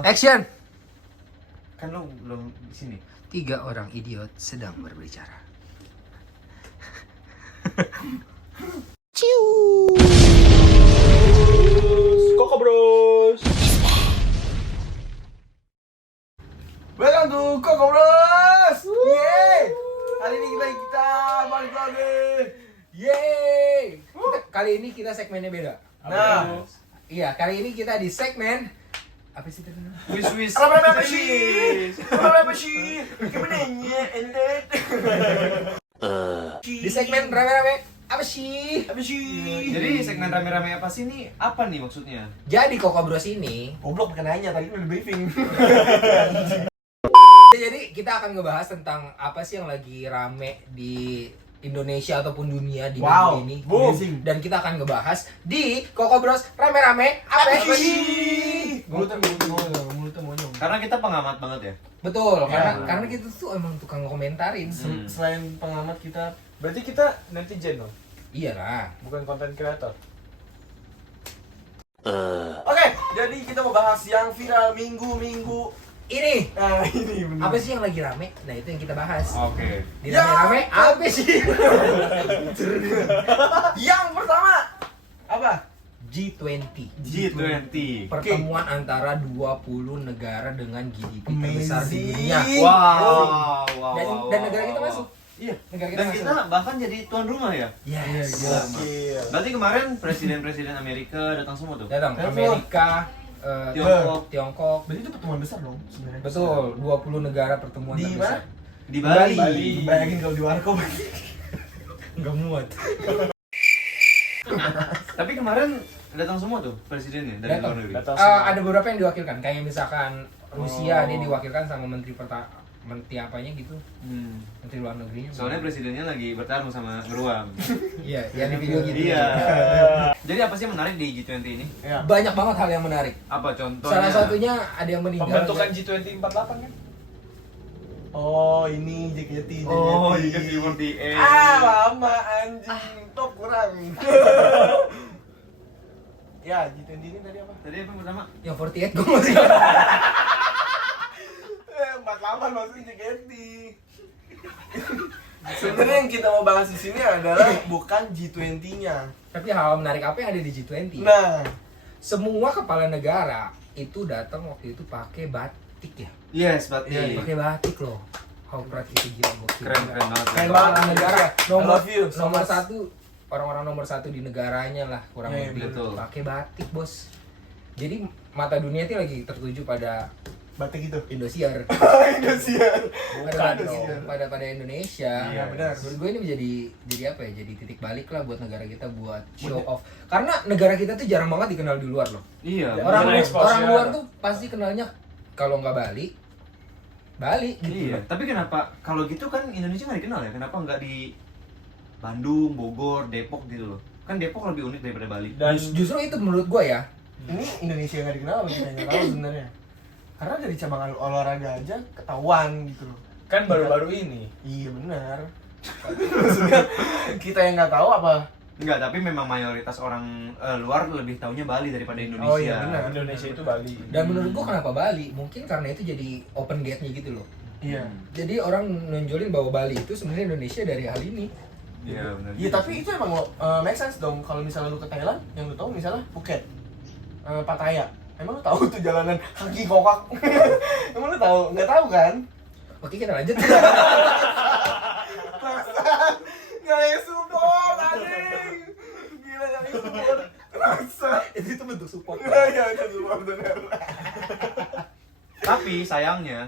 Action! Kan lo belum di sini. 3 orang idiot sedang berbicara. Koko Bros. Welcome to Koko Bros. Yeay. Kali ini kita balik lagi. Yeay! Kali ini kita segmennya beda. Nah, Iya, kali ini kita di segmen apa sih tadi? wis. Apa sih? Gimana ya? Endet. Di segmen rame-rame apa sih? Apa sih? Jadi segmen rame-rame apa sih ini? Apa nih maksudnya? Jadi Koko Bros ini, Goblok bukan nanya, tadi udah briefing. jadi kita akan ngebahas tentang apa sih yang lagi rame di Indonesia ataupun dunia di Wow, minggu ini. boom. Dan kita akan ngebahas di Koko Bros rame-rame apa sih? Mulutnya monyong. Karena kita pengamat banget ya. Betul, Ya. karena kita tuh emang tukang komentarin. Selain pengamat kita, berarti kita netizen dong, Iya lah. bukan konten kreator. Oke, jadi kita mau bahas yang viral minggu-minggu. Ini Nah, ini benar. apa sih yang lagi rame? Nah itu yang kita bahas. Oke. Di Ya. rame-rame apa sih? Yang pertama apa? G20. G20. Pertemuan antara 20 negara dengan GDP terbesar di Amazing. dunia. Wow. Dan negara kita masuk. Iya. Negara kita Dan masuk. kita bahkan jadi tuan rumah ya. Yes. Gila. Gokil. Berarti kemarin presiden-presiden Amerika datang semua tuh. Datang Betul. Amerika, Tiongkok. Berarti itu pertemuan besar dong sebenarnya. Betul, 20 negara pertemuan Di terbesar. Di Bali. Bayangin kalau di Warkop. Enggak muat. Tapi kemarin datang semua tuh presidennya dari Datang. luar negeri. Ada beberapa yang diwakilkan, kayak misalkan Rusia dia diwakilkan sama menteri menteri apanya gitu, menteri luar negerinya. Soalnya presidennya lagi bertarung sama beruang. Iya, yang di video gitu. Iya. Jadi apa sih yang menarik di G20 ini? Ya. Banyak banget hal yang menarik. Apa contohnya? Salah satunya ada yang meninggal. Pembentukan G20 48 kan? Oh, ini JKT. Oh, iya G48. Lama anjing. Top kurang. Ya, G20 ini tadi apa? Tadi apa pertama? Yang 48 gue masih 48 maksudnya JKT. Sebenarnya yang kita mau bahas di sini adalah bukan G20-nya. Tapi hal menarik apa yang ada di G20? Nah, Semua kepala negara itu datang waktu itu pakai batik ya. Yes, berarti. Pakai batik loh. How proud itu gila gokil. Keren banget. Keren Kepala banget. negara I nomor love you so nomor much. satu, orang-orang nomor satu di negaranya lah kurang Ya, lebih betul. pakai batik bos. Jadi mata dunia itu lagi tertuju pada batik itu. Indosiar. Indonesia. pada Indosiar. pada Indonesia. Iya, benar. Menurut gue ini jadi apa ya? Jadi titik balik lah buat negara kita buat show off. Karena negara kita tuh jarang banget dikenal di luar loh. Iya. Ya, Orang benar, exposure. orang luar tuh pasti kenalnya kalau nggak Bali gitu. Iya. Tapi kenapa kalau gitu kan Indonesia nggak dikenal ya? Kenapa nggak di Bandung, Bogor, Depok gitu loh? Kan Depok lebih unik daripada Bali. Dan Justru itu menurut gue ya. Ini Indonesia yang nggak dikenal apa kita yang nggak tahu sebenarnya? Karena dari cabang olahraga aja ketahuan gitu loh. kan baru-baru ini Iya benar. Maksudnya kita yang nggak tahu apa? Enggak, tapi memang mayoritas orang luar lebih taunya Bali daripada Indonesia. Oh, iya, benar. Indonesia itu Bali. Dan menurut gue kenapa Bali? Mungkin karena itu jadi open gate-nya gitu loh. Iya. Jadi orang nonjolin bahwa Bali itu sebenarnya Indonesia dari hal ini. Iya, benar. Iya tapi itu emang make sense dong kalau misalnya lu ke Thailand, yang lu tahu misalnya Phuket, Pattaya. Emang lu tahu tuh jalanan kaki kokak? Emang lu tahu? Nggak tahu kan? Oke, kita lanjut. Nggak ada yang support, anjing. Gila nggak ada yang support. Rasa. itu bentuk support. Iya itu support bener. Tapi sayangnya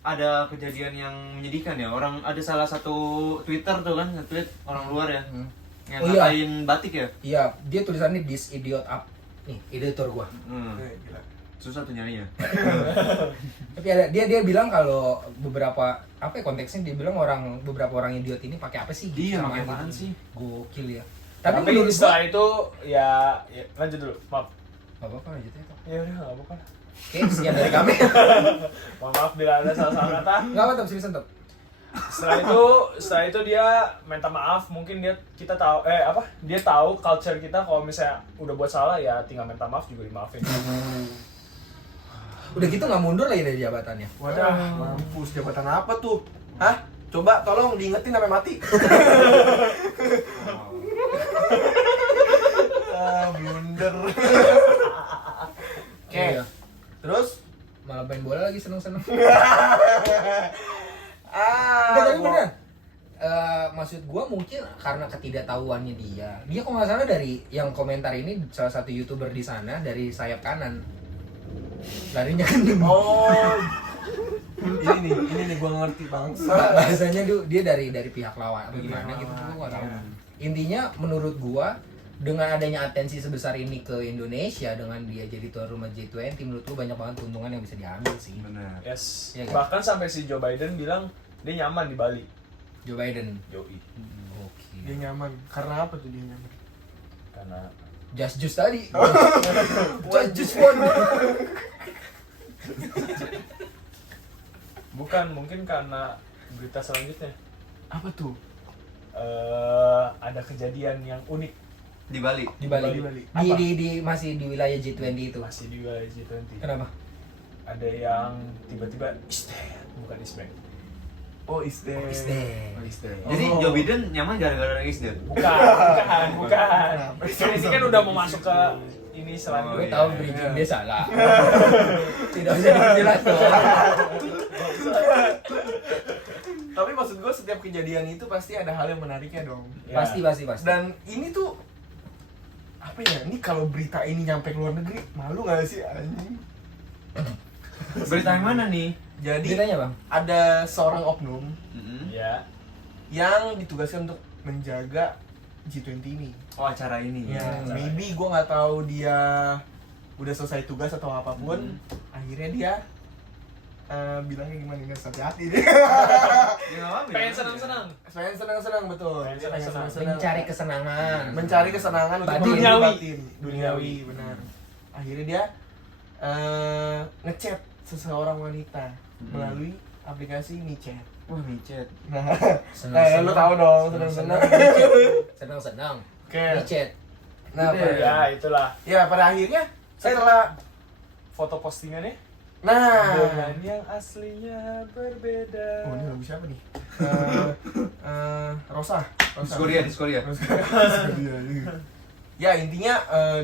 ada kejadian yang menyedihkan ya. Orang ada salah satu Twitter tuh kan, nge-tweet orang luar ya. Yang Oh, iya. ngatain batik ya. Iya, dia tulisannya this idiot up. Nih, editor gua. Gila. Susah tuh nyarinya. Tapi ada dia bilang kalau beberapa apa ya konteksnya, dia bilang beberapa orang idiot ini pakai apa sih? Iya, Sama pakai gitu. apaan sih? Gokil ya. Tapi menurut setelah gua itu ya lanjut dulu. Maaf. enggak apa-apa lanjutnya kok. Ya udah enggak apa-apa. Oke, sekian dari kami. Maaf bila ada salah-salah kata. Enggak apa-apa, seriusan Top. Setelah itu dia minta maaf, mungkin kita tahu dia tahu culture kita kalau misalnya udah buat salah ya tinggal minta maaf juga dimaafin. Udah gitu nggak mundur lagi dari jabatannya. Wadah, mampus. Jabatan apa tuh? Hah? Coba tolong diingetin sampai mati. Blunder. Oke. Iya. Terus Malah main bola lagi seneng-seneng. ah, Enggak, tapi gua- beneran. Maksud gua mungkin karena ketidaktahuannya dia. Dia kalau nggak salah dari yang komentar ini salah satu YouTuber di sana dari sayap kanan. Larinya kendeng. Oh. ini nih gua ngerti bangsa. Bahasanya dia dari pihak lawan atau gimana gitu gua nggak tahu. Iya. Intinya menurut gua dengan adanya atensi sebesar ini ke Indonesia dengan dia jadi tuan rumah G20 menurut gua banyak banget keuntungan yang bisa diambil sih. Benar. Yes. Iya kan? Bahkan sampai si Joe Biden bilang dia nyaman di Bali. Joe Biden. Yoi. Oke. Dia nyaman. Karena apa tuh dia nyaman? Karena Just tadi. Just one. bukan, mungkin karena berita selanjutnya. Apa tuh? Ada kejadian yang unik Di Bali. Di Bali. Di Bali. Di masih di wilayah G20 itu. masih di wilayah G20. Kenapa? Ada yang tiba-tiba bukan isbek. Oh, is there. Is there. Oh, is there. Jadi Oh. Joe Biden nyaman gara-gara Isdet. Bukan. Kenapa? Ini kan udah mau masuk ke ini Oh, Gue selanjutnya. tahu iya. bridging dia salah. Tidak bisa dijelaskan. Tapi maksud gue setiap kejadian itu pasti ada hal yang menariknya dong. Ya. Pasti. Dan ini tuh apa ya? Ini kalau berita ini nyampe ke luar negeri, malu gak sih anjing? Berita yang mana nih? Jadi Ditanya bang. ada seorang oknum Ya. yang ditugaskan untuk menjaga G20 ini. Oh, acara ini. Ya, Hmm. maybe gue nggak tahu dia udah selesai tugas atau apapun. Akhirnya dia bilangnya gimana nggak hati-hati deh. Ya nggak apa-apa. Pengen senang-senang. Pengen senang-senang betul. Pengen Pengen senang-senang. Mencari kesenangan. mencari kesenangan untuk Batin. menghibur Duniawi. batin. Duniawi, benar. Akhirnya dia ngechat seseorang wanita melalui aplikasi MiChat. Wah, micet. Nah, Senang-senang. lu tahu dong, senang-senang. Senang-senang. Oke. Micet. Nah, Ya, itulah ya pada akhirnya setelah foto postingannya nah dengan yang aslinya berbeda. oh ini lagu siapa nih? Rosa. Di Korea. Ya intinya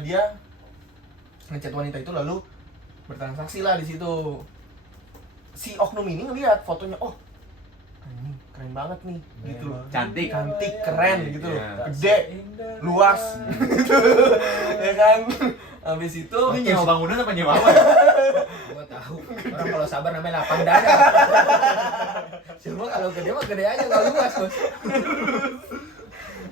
dia ngechat wanita itu lalu bertransaksi lah di situ. Si oknum ini ngelihat fotonya, oh ini keren banget nih, gitu loh. Cantik. Cantik, keren gitu loh. Iya. Gede, luas, ya kan. Habis itu Ini nyewa bangunan apa nyewa apa? Gua tahu. Orang kalau sabar namanya lapang dada. Cuma kalau gede mah gede aja kalau luas bos.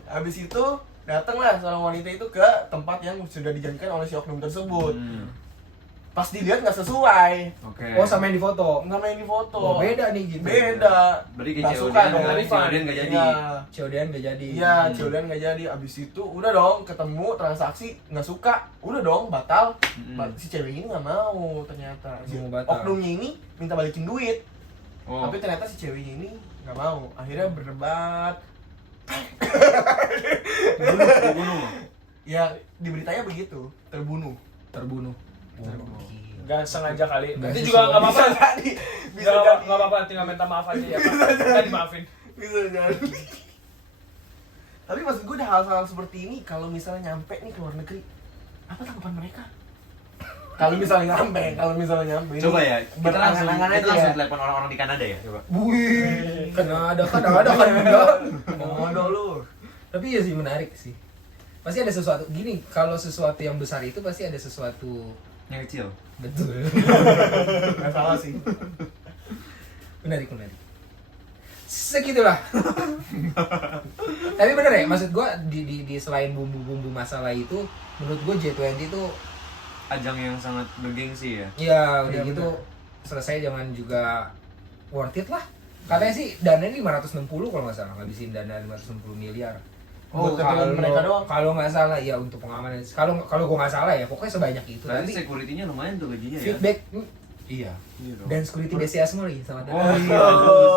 habis itu datanglah seorang wanita itu ke tempat yang sudah dijanjikan oleh si oknum tersebut. Pas dilihat nggak sesuai, Oke. Oh sama yang di foto. nggak main di foto. Oh, beda nih gitu. Beda. Berarti Nggak kayak suka dong. COD nggak jadi. Iya. Ciodean gak jadi. Iya, COD nggak jadi. Abis itu udah dong ketemu transaksi nggak suka, udah dong batal. Si cewek ini nggak mau ternyata. Si Mau batal. oknumnya ini minta balikin duit, Oh. tapi ternyata si ceweknya ini nggak mau. Akhirnya berdebat. Dibunuh. Ya di beritanya begitu, terbunuh. Terbunuh. Gak sengaja kali. Nggak Nanti sesuai. juga nggak apa-apa. Bisa jadi, bisa Nggak jadi, nggak apa-apa, tinggal minta maaf aja ya. Pak. Tadi maafin. bisa jadi. Tapi maksud gue ada hal-hal seperti ini kalau misalnya nyampe nih ke luar negeri, apa tanggapan mereka? Kalau misalnya nyampe, ini Coba ya, kita langsung berangan-angan aja ya. telepon orang-orang di Kanada ya, coba. Wih, kan enggak. Komodo lu. Tapi ya sih menarik sih. Pasti ada sesuatu gini, kalau sesuatu yang besar itu pasti ada sesuatu Yang kecil. betul. Nggak salah sih. Menarik. Segitulah. Tapi bener ya, maksud gua di selain bumbu-bumbu masalah itu, menurut gua G20 itu Ajang yang sangat bergengsi ya. ya udah Iya, gitu selesai dengan juga worth it lah. Katanya sih dananya 560 kalau nggak salah, ngabisin dana 560 miliar. Buat kepentingan mereka doang. Kalau nggak salah ya untuk pengamanan. Kalau gua nggak salah ya pokoknya sebanyak itu. Berarti Nanti security-nya lumayan tuh gajinya ya. feedback iya. Iya dong. Dan security BCA semua lagi sama Oh iya,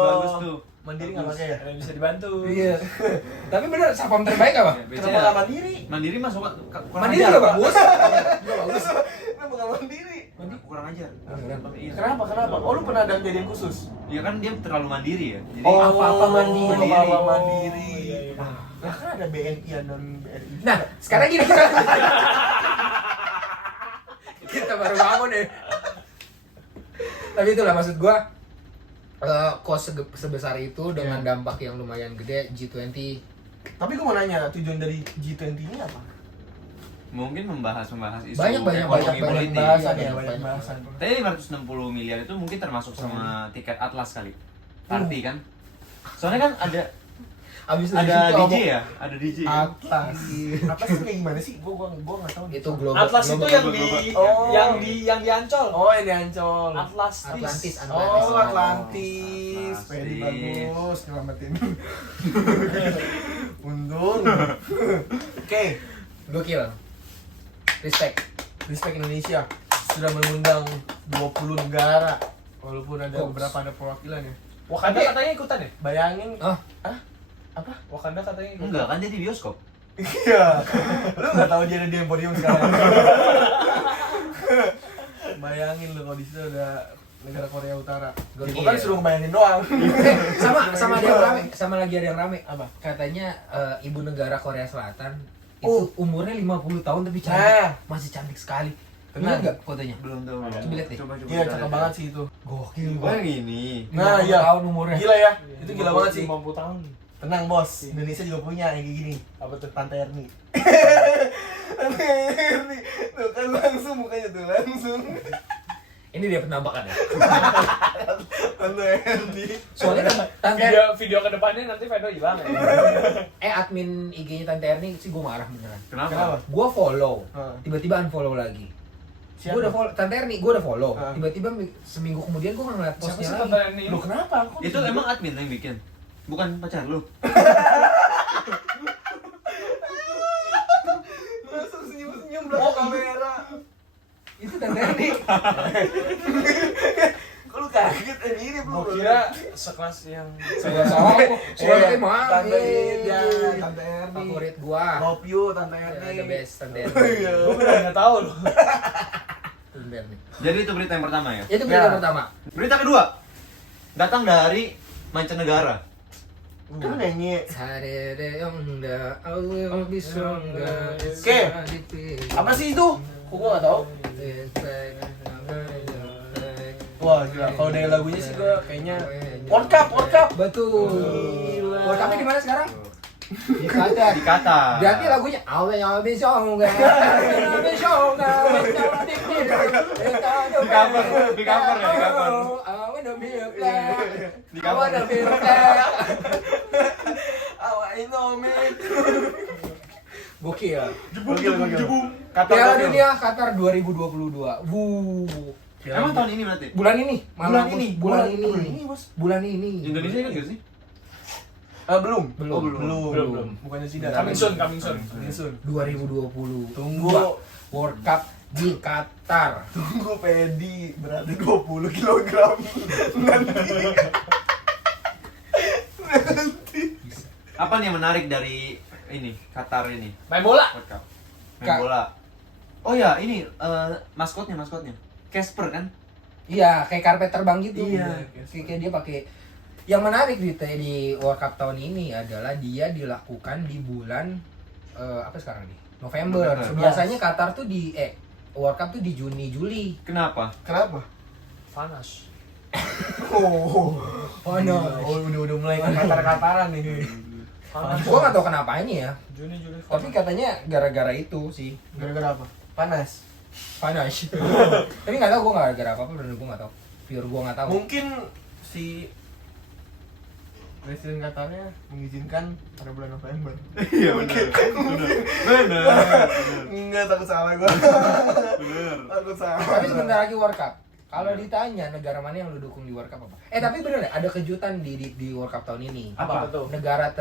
bagus tuh. Mandiri nggak pakai ya? Ada yang bisa dibantu. Iya. Tapi bener satpam terbaik apa? Ya, Kenapa BCA. nggak mandiri? Mandiri masuk Mandiri juga bagus. Juga bagus. Kenapa nggak mandiri? Mandi? Kurang ajar. Iya. Kenapa? Oh lu pernah ada kejadian khusus? Ya kan dia terlalu mandiri ya. Jadi apa-apa mandiri. Apa-apa mandiri. Oh, iya, iya. Nah kan ada BNI dan BRI. Nah, sekarang gini kita baru bangun deh. Tapi itulah maksud gua, kos sebesar itu dengan dampak yang lumayan gede G20. Tapi gue mau nanya, tujuan dari G20 ini apa? mungkin membahas isu Banyak ekonomi politik. bahasan Iya, ya, banyak banyak. bahasan. Tapi 560 miliar itu mungkin termasuk sama tiket Atlas kali. Arti kan? Soalnya kan ada Abis dari ada situ DJ ya, ada DJ. Atlas. Atlas itu kayak gimana sih? Gua nggak tahu. Itu global. Atlas itu global, yang global. di Oh. yang di Ancol. Oh ini Ancol. Atlantis. Oh Atlantis. Atlantis. Pedi bagus, nyelamatin. Untung. Oke, Gokil. Respect. Respect Indonesia sudah mengundang 20 negara. Walaupun ada Oh. beberapa ada perwakilan ya. Wakanda Tapi- katanya ikutan ya? Bayangin. Ah. Apa? Wakanda katanya ikutan. Enggak kan dia di bioskop. Iya. Lu nggak tahu dia ada di Emporium sekarang. Bayangin lu kalau di situ ada negara Korea Utara. Gokil. Gua kan suruh ngebayangin doang. sama ada yang rame, sama lagi ada yang rame. Apa? Katanya ibu negara Korea Selatan Oh. itu umurnya 50 tahun tapi cantik. Nah. Masih cantik sekali. Tenang. Lihat nggak fotonya? Belum tahu. Coba lihat deh. Coba. Iya, cakep banget sih itu. Gokil Oh yang ini. Nah, 50 iya. tahun umurnya. Gila ya. Itu gila banget sih. 50 tahun. Tenang, Bos. Indonesia juga punya yang kayak gini. Apa tuh? Tante Erni. Tante Erni. Tuh kan langsung mukanya tuh, langsung. Ini dia penampakannya. Tante Erni. Soalnya Tante Video ke depannya nanti Vendo hilang ya. admin IG-nya Tante Erni sih gue marah beneran. Kenapa? Gue follow, Heeh. tiba-tiba unfollow lagi. Siapa? Gue udah follow Tante Erni, gue udah follow. Heeh. Tiba-tiba seminggu kemudian gue ngeliat Siapa postnya sih lagi. Tante ini? Lu kenapa? Kok Itu bisa emang admin yang bikin. Bukan pacar lu. langsung senyum-senyum belakang kamera. Itu Tante Erni. Kok lu kaget? Mirip lu. Gua kira sekelas yang Saya salah. Soalnya emang. Tante Ida, Tante Erni. Favorit gua. Love you, Tante Ya, Erni. the best Tante Iya. Erni. Gua beneran nggak tahu loh. Tante Erni. Jadi itu berita yang pertama ya. Itu berita Ya. pertama. Berita kedua datang dari mancanegara. Kan nyanyi. Sarere yonda, I will be stronger. Oke. Apa sih itu? Kok gua nggak tahu. Wah gila, kalau dari lagunya sih gua kayaknya World Cup. Betul. Gila. World Cup-nya di mana sekarang? Di Qatar. Di Qatar. Berarti lagunya I'll be stronger. I'll be stronger. Di cover ya, di cover. I wanna be a player. Di I cover. wanna be a player. I know man. Gokil. Gokil. Piala Dunia Qatar 2022. Wuh. Emang tahun ini berarti? Bulan ini. Bulan Bos. ini, Bulan bulan ini. ini, Bos. Bulan ini. Indonesia ikut gak sih? Belum. Belum. Belum. Bukannya tidak. Coming soon. Coming soon. 2020. Tunggu. World Cup di Qatar. Tunggu Pedi berarti 20 kilogram nanti. Apa nih yang menarik dari ini Qatar ini? Main bola. World Cup. Main Kak. bola. Oh ya, ini maskotnya. Casper kan? Iya, kayak karpet terbang gitu. Iya. Kayak dia pakai. Yang menarik di World Cup tahun ini adalah dia dilakukan di bulan apa sekarang nih? November. November. Biasanya Qatar tuh di World Cup tuh di Juni Juli. Kenapa? Kenapa? Panas. Oh no. udah mulai katar-kataran nih. Panas. Gua nggak tahu kenapanya ya. Juni Juli. Tapi katanya gara-gara itu sih. Gara-gara apa? Panas. Panas. Tapi nggak tahu gua gara-gara apa, bener gua nggak tahu. Pure gua nggak tahu. Mungkin si Presiden Qatarnya mengizinkan pada bulan November. Iya benar. Enggak, takut salah gua. Takut salah. Tapi sebentar lagi World Cup. Kalau ditanya negara mana yang lu dukung di World Cup apa? Tapi bener ya, ada kejutan di World Cup tahun ini. Apa tuh? Negara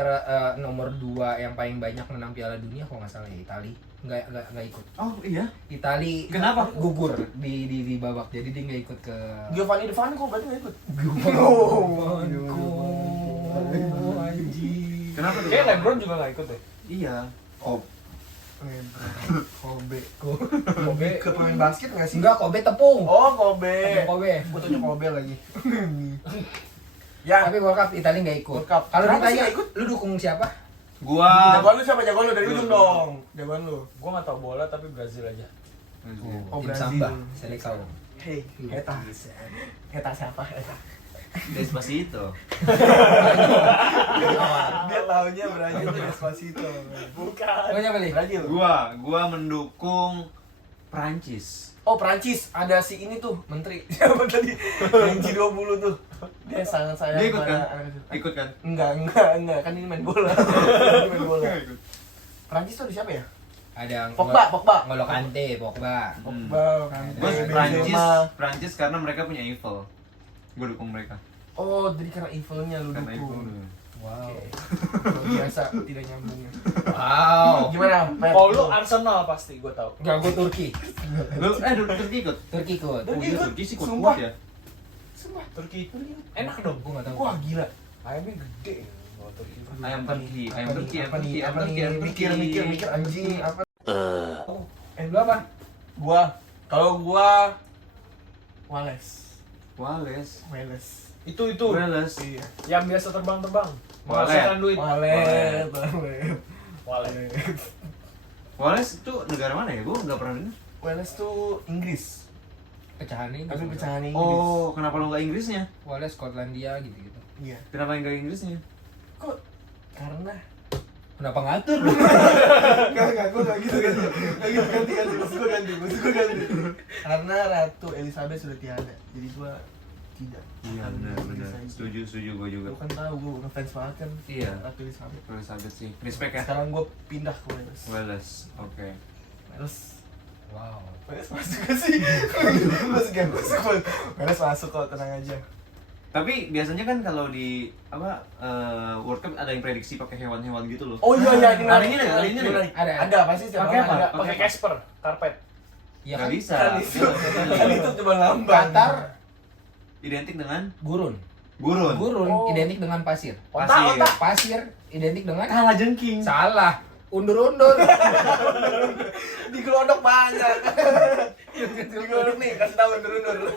nomor 2 yang paling banyak menang Piala Dunia kalau nggak salah ya Itali. Nggak ikut. Oh iya. Itali Kenapa? gugur di babak. Jadi dia nggak ikut ke Giovanni Devanco berarti nggak ikut. Kenapa tuh? Kayak LeBron juga nggak ikut deh. Iya. Oh. Kobe. Kobe. Ke pemain basket nggak sih? Enggak, Kobe tepung. Oh, Kobe. Tepung Kobe. Butuhnya Kobe lagi. Ya, Tapi World Cup Italia nggak ikut. World Cup. Kalau Kenapa sih ditanya, nggak ikut? lu dukung siapa? Gua jagoan lu siapa? Jagoan lu dari ujung dong. Jagoan lu. Gue nggak tahu bola tapi Brazil aja. Oh, Tim Brazil. Samba, Seleção. Hei, Eta siapa? Eta. Despacito. Dia taunya Brazil tuh Despacito. Bukan. Lu siapa nih? Brazil. Gua mendukung Prancis. Oh, Prancis. Ada si ini tuh, menteri. Siapa tadi? Yang G20 tuh. Dia sangat sayang Dia ikut pada kan? anak kecil. Ikut kan? Enggak. Kan ini main bola. Ini main bola. Prancis tuh ada siapa ya? Ada Pogba. Ngolo Kante, Pogba. Pogba kan. Gua Benzema. Prancis karena mereka punya Eiffel. Gua dukung mereka. Oh, jadi karena Eiffel-nya lu Karena dukung. Eiffel. Wow. Luar biasa, tidak nyambungnya. Wow. Gimana? Pep? Oh lu Arsenal pasti gue tahu. Enggak, gue Turki. Lu Turki ikut? Turki ikut. Turki iya, ikut? Turki sih Sumpah. kuat ya. Sumpah. Turki enak dong. Gue nggak tahu. Wah, gila. Ayamnya gede. Oh, Turki. Ayam Turki, ayam Apa Turki, nih? ayam Apa nih? Turki, ayam Apa Turki, nih? ayam Turki. Mikir anjing apa? Lu apa? Kalau gua Wales. Itu. Wales. Iya. Yang biasa terbang-terbang. Walet. Menghasilkan duit. Walet. Walet. Wales itu negara mana ya? Gua nggak pernah dengar. Wales tuh Inggris. Pecahan ini. Tapi pecahan Inggris. Oh, kenapa lo nggak Inggrisnya? Wales, Skotlandia gitu-gitu. Iya. Kenapa nggak Inggrisnya? Kok karena Kenapa ngatur? Enggak, gue gak gitu ganti. Maksud gue ganti. Karena Ratu Elizabeth sudah tiada. Jadi gue tidak. Iya benar. Setuju gue juga. Gue kan tahu, gue ngefans banget kan. Iya. Ratu Elizabeth. Elizabeth sih. Respect ya. Sekarang gue pindah ke Wales. Wales. Oke. Wales. Wow. Wales masuk gak sih? Masuk. Wales masuk kok, tenang aja. Tapi biasanya kan kalau di World Cup ada yang prediksi pakai hewan-hewan gitu loh. Oh iya, ini Hari ini ada? Ada. Pasti setiap Pakai orang apa? ada. Pakai Casper, karpet. Ya Nggak kan? bisa. Kan itu cuma lambang. Qatar, Identik dengan gurun. burun. Gurun Oh. identik dengan pasir. Pasir. Pasir identik dengan Kalah jengking. salah. Undur-undur. Digelodok banyak. Digelodok nih, kasih tahu undur-undur.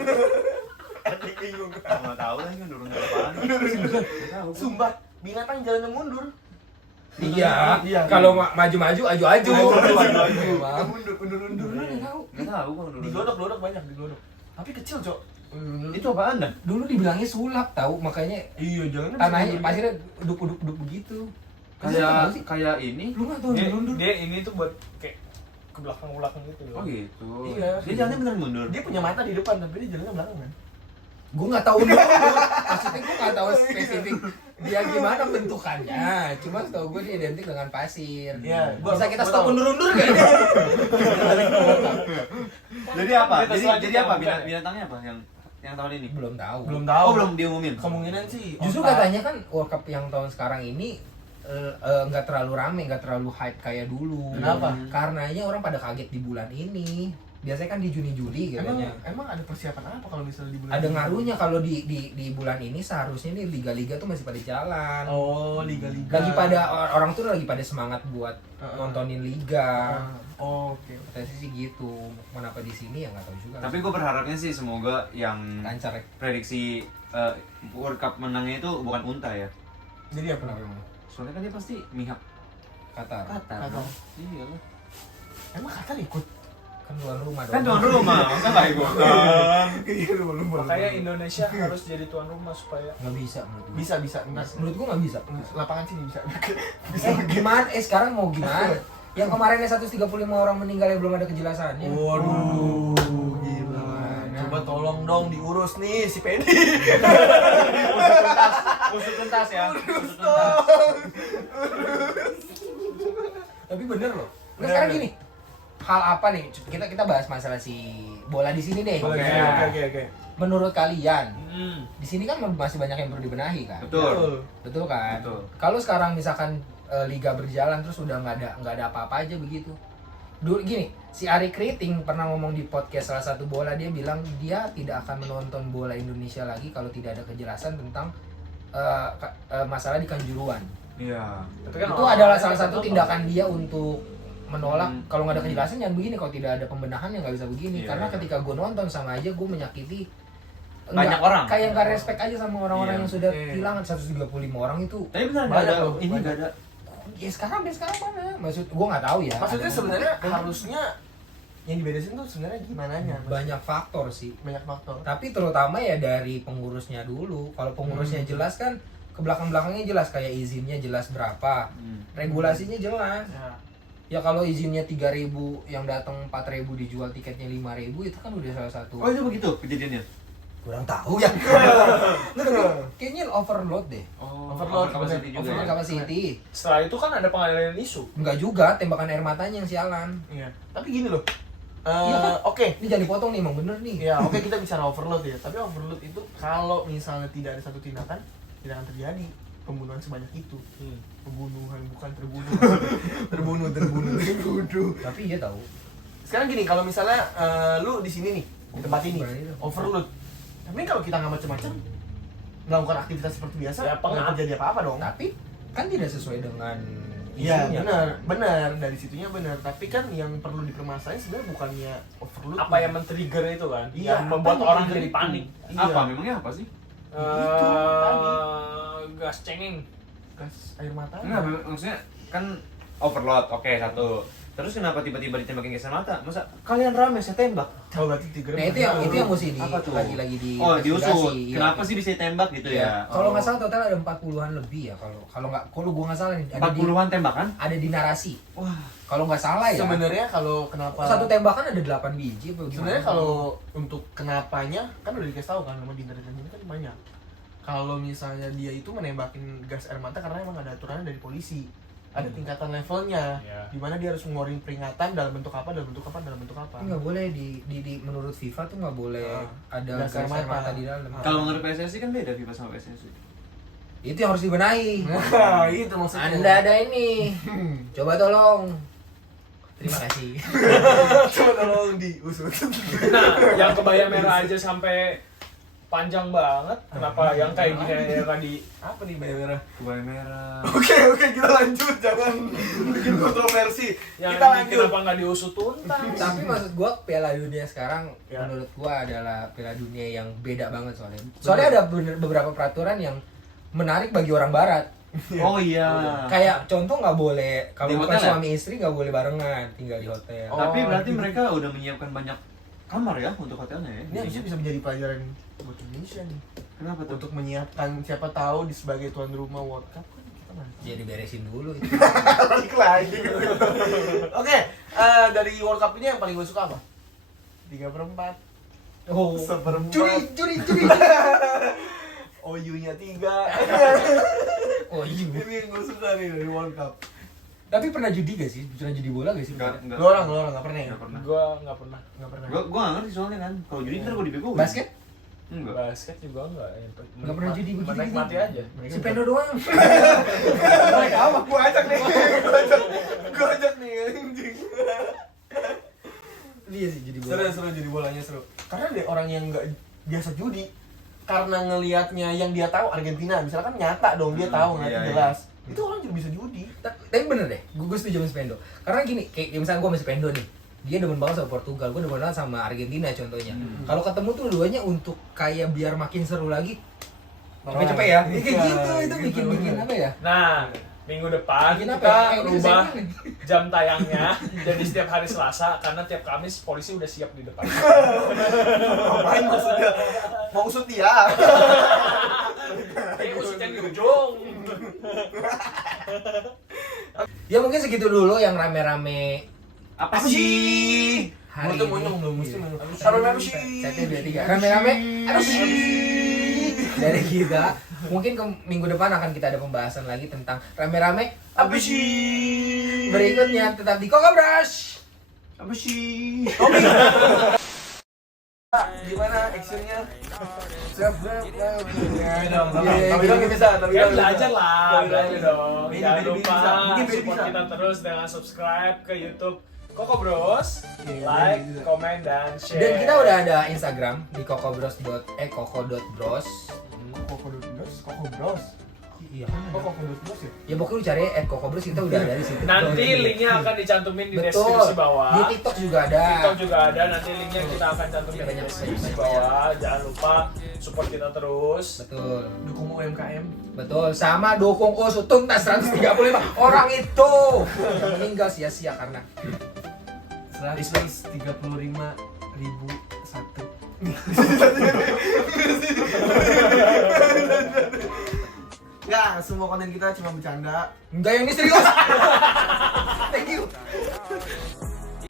Adik bingung. Nggak tahu lagi nurun apaan. Nggak tahu. Sumpah, binatang jalannya mundur. Iya. Iya. Kalau maju-maju, aju-aju. Aju. Emang. Undur-undur. Lu nggak tahu. Nggak tahu gua nurun. Digelodok banyak, digelodok. Tapi kecil, Cok. Itu apaan dah? Dulu dibilangnya sulap tahu, makanya Iya, jalannya tanahnya bisa pasirnya uduk-uduk begitu. Kayak ini. Lu nggak tahu undur-undur? Dia ini tuh buat kayak ke belakang gitu loh. Oh gitu. Iya. Dia jalannya beneran mundur. Dia punya mata di depan, tapi dia jalannya belakang kan. Gue nggak tahu undur-undur. Maksudnya gue nggak tahu spesifik dia gimana bentukannya. Cuma setahu gue dia identik dengan pasir. Iya, Bisa kita gua stop tahu. undur-undur nggak? Jadi apa? Kita Jadi selanjutnya apa? bukan ya? Binatangnya apa yang tahun ini? Belum tahu. Belum tahu. Oh, belum diumumin. Kemungkinan sih. Justru otak. katanya kan World Cup yang tahun sekarang ini nggak terlalu rame, nggak terlalu hype kayak dulu. Kenapa? Karenanya orang pada kaget di bulan ini. Biasanya kan di Juni-Juli katanya. Emang ada persiapan apa kalau misalnya di bulan Ada ini? ngaruhnya kalau di bulan ini seharusnya nih liga-liga tuh masih pada jalan. Oh, liga-liga. Lagi pada orang tuh lagi pada semangat buat nontonin liga. Oh, oke. Katanya sih gitu. Kenapa di sini ya nggak tahu juga. Tapi gue berharapnya sih semoga yang lancar ya. prediksi World Cup menangnya itu bukan unta ya. Jadi apa? Kenapa emang? Soalnya kan dia pasti mihak Qatar. Qatar. Qatar. Iya lah. Emang Qatar ikut? Kan tuan rumah dong. Kan tuan rumah, masa nggak ikutan? Iya, lu Makanya Indonesia harus jadi tuan rumah supaya Nggak bisa menurut gua. bisa. Entar Menurut gua nggak bisa. lapangan sini bisa. Gimana? Sekarang mau gimana? Yang kemarinnya 135 orang meninggal yang belum ada kejelasannya. Waduh, gila. Coba tolong dong diurus nih si Pedi. Usut tuntas ya. Usut tuntas. Tapi bener loh. Nah, Bener, sekarang bener. gini. Hal apa nih? Kita bahas masalah si bola di sini deh. Oke. Nah, menurut kalian, Hmm. di sini kan masih banyak yang perlu dibenahi kan? Betul. Betul kan? Betul. Kalau sekarang misalkan liga berjalan terus udah nggak ada apa-apa aja begitu. Dulu gini, si Ari Kriting pernah ngomong di podcast salah satu bola, dia bilang dia tidak akan menonton bola Indonesia lagi kalau tidak ada kejelasan tentang masalah di Kanjuruhan. Iya. Tapi kan Itu adalah salah satu tindakan dia untuk menolak kalau nggak ada kejelasan jangan begini, kalau tidak ada pembenahan ya nggak bisa begini. Iya. Karena ketika gue nonton sama aja gue menyakiti Banyak orang. kayak nggak respect aja sama orang-orang Iya. yang sudah Iya. kehilangan 135 orang itu. Tapi benar nggak Banyak ada loh, ini banyak. nggak ada. Ya sekarang mana? Maksud gue nggak tahu ya. Maksudnya Ada- sebenarnya harusnya yang diberesin tuh sebenarnya gimana nya? banyak faktor sih. Banyak faktor. Tapi terutama ya dari pengurusnya dulu. Kalau pengurusnya jelas kan ke belakang-belakangnya jelas, kayak izinnya jelas berapa, regulasinya jelas. Ya. Ya kalau izinnya 3.000 yang datang 4.000 dijual tiketnya 5.000 itu kan udah salah satu. Oh itu begitu kejadiannya. Kurang tahu ya. Kayaknya overload deh. Oh, Overload, capacity bener. juga. Over Ya? capacity. Setelah itu kan ada pengadilan isu. Enggak juga, tembakan air matanya yang sialan. Iya. Tapi gini loh. Iya kan? Oke. Ini jangan dipotong nih, emang bener nih. Ya, oke kita bicara overload ya. Tapi overload itu kalau misalnya tidak ada satu tindakan, tidak akan terjadi pembunuhan sebanyak itu. Pembunuhan bukan terbunuh. terbunuh. Tapi iya tahu. Sekarang gini, kalau misalnya lu di sini nih, di tempat ini, Berani tuh. overload. Tapi kalau kita nggak macam-macam, melakukan aktivitas seperti biasa, Ya, nggak terjadi apa-apa dong. Tapi kan tidak sesuai dengan Iya isunya. benar dari situnya benar. Tapi kan yang perlu dipermasalahin sebenarnya bukannya overload. Apa yang men-trigger itu kan? Iya, Yang membuat apa yang orang men-trigger jadi itu? panik. Iya. Apa memangnya apa sih? Gas cengeng. Gas air mata? Enggak, maksudnya kan overload. Oke, satu. Terus kenapa tiba-tiba ditembakin gas air mata? Masa kalian rame saya tembak? Oh, berarti tiga. Nah itu yang mesti di Apa tuh? lagi di Oh, investigasi. diusut. Iya. Kenapa sih bisa ditembak gitu ya? Kalau nggak Oh. salah total ada 40-an lebih ya, kalau gua nggak salah nih. Ada 40-an tembakan? ada di narasi. Wah, Kalau nggak salah ya. Sebenarnya kalau kenapa? Satu tembakan ada 8 biji apa gimana? Sebenarnya kalau untuk kenapanya kan udah dikasih tahu kan sama di internet ini kan banyak. Kalau misalnya dia itu menembakin gas air mata karena emang ada aturannya dari polisi. Ada tingkatan levelnya, Iya. di mana dia harus ngeluarin peringatan dalam bentuk apa, dalam bentuk apa, dalam bentuk apa. nggak boleh di menurut FIFA tuh nggak boleh ada gas air mata di dalam. kalau menurut PSSI kan beda FIFA sama PSSI. Itu yang harus dibenahi. Nah, itu maksudnya. Anda ada ini. Coba tolong. Terima kasih. Coba tolong diusut. Nah, yang kebaya merah aja sampai panjang banget. Kenapa yang kayak gini yang tadi? Apa nih bayar merah? Kebaya merah. Oke, kita lanjut, jangan bikin kontroversi. Yang Kita ini lanjut. kenapa nggak diusut tuntas? Tapi maksud gua Piala Dunia sekarang Ya. menurut gua adalah Piala Dunia yang beda banget soalnya. Soalnya ada beberapa peraturan yang menarik bagi orang barat. Oh iya. Kayak contoh nggak boleh Di kalau bukan hotel ya? suami istri nggak boleh barengan tinggal di hotel. Oh, Tapi berarti gitu. mereka udah menyiapkan banyak kamar ya untuk hotelnya ya? Ini harusnya bisa menjadi pelajaran buat Indonesia nih. Kenapa tuh? Untuk menyiapkan siapa tahu di sebagai tuan rumah World Cup kan kita nanti. Jadi beresin dulu itu. Balik lagi. Oke, dari World Cup ini yang paling gue suka apa? 3/4. Oh, 1/4. curi. OU-nya 3. Oh iya. Ini yang gue suka nih dari World Cup. Tapi pernah judi gak sih? Pernah judi bola gak sih? Enggak, enggak. Lu orang nggak pernah ya? Enggak pernah. Gua nggak pernah. Nggak pernah. Gua nggak ngerti soalnya kan. Kalau judi ntar gua dibegoin. Basket? Enggak. Basket juga nggak. Nggak pernah judi begitu. Menikmati aja. Si Pendo doang. Mereka apa? Gue ajak nih. Gue ajak nih anjing. Iya sih judi bola. Seru jadi bolanya seru. Karena ada orang yang nggak biasa judi, karena ngelihatnya yang dia tahu Argentina, misalkan nyata dong dia tahu nanti iya, jelas. Itu orang juga bisa judi. Tapi bener deh, gue setuju sama si Pendo. Karena gini, kayak misalnya gue sama si Pendo nih, dia demen banget sama Portugal, gue demen banget sama Argentina contohnya. Kalau ketemu tuh dua-duanya untuk kayak biar makin seru lagi. Cepet-cepet ya. Kayak gitu, itu bikin apa ya? Nah, minggu depan Bikin apa kita ya? Kayak rubah segmen. jam tayangnya jadi setiap hari Selasa karena tiap Kamis polisi udah siap di depan. Ngapain maksudnya? Mau usut dia. Usut yang di ujung. Ya mungkin segitu dulu yang rame-rame Apa sih? hari Mesti ini. monyong belum, mesti Iya. monyong. Rame-rame sih. 1, 2, 3. Rame-rame. Aduh sih. Dari kita. Mungkin ke minggu depan akan kita ada pembahasan lagi tentang rame-rame Apa sih? berikutnya tetap di Koko Brush. Apa sih? Gimana actionnya? Tapi Tapi bisa, tapi Ya belajar lah, belajar dong. Beda, Jangan beda, lupa bisa. Mungkin beda support bisa. kita terus dengan subscribe ke YouTube Koko Bros, Iya, like, beda bisa. komen dan share. Dan kita udah ada Instagram di kokobros.bros. Koko Bros. Iya. Oh, kok bos ya? Ya pokoknya lu cari @kokobros kita udah ada di situ. Nanti linknya akan dicantumin di Betul. deskripsi bawah. Di TikTok juga ada. TikTok juga ada, nanti linknya kita akan cantumin di deskripsi bawah. Jangan lupa support kita terus. Betul. Dukung UMKM. Betul, sama dukung Usut tuntas 135 orang itu yang meninggal sia-sia karena 135.001. Nggak, semua konten kita cuma bercanda. enggak yang ini serius.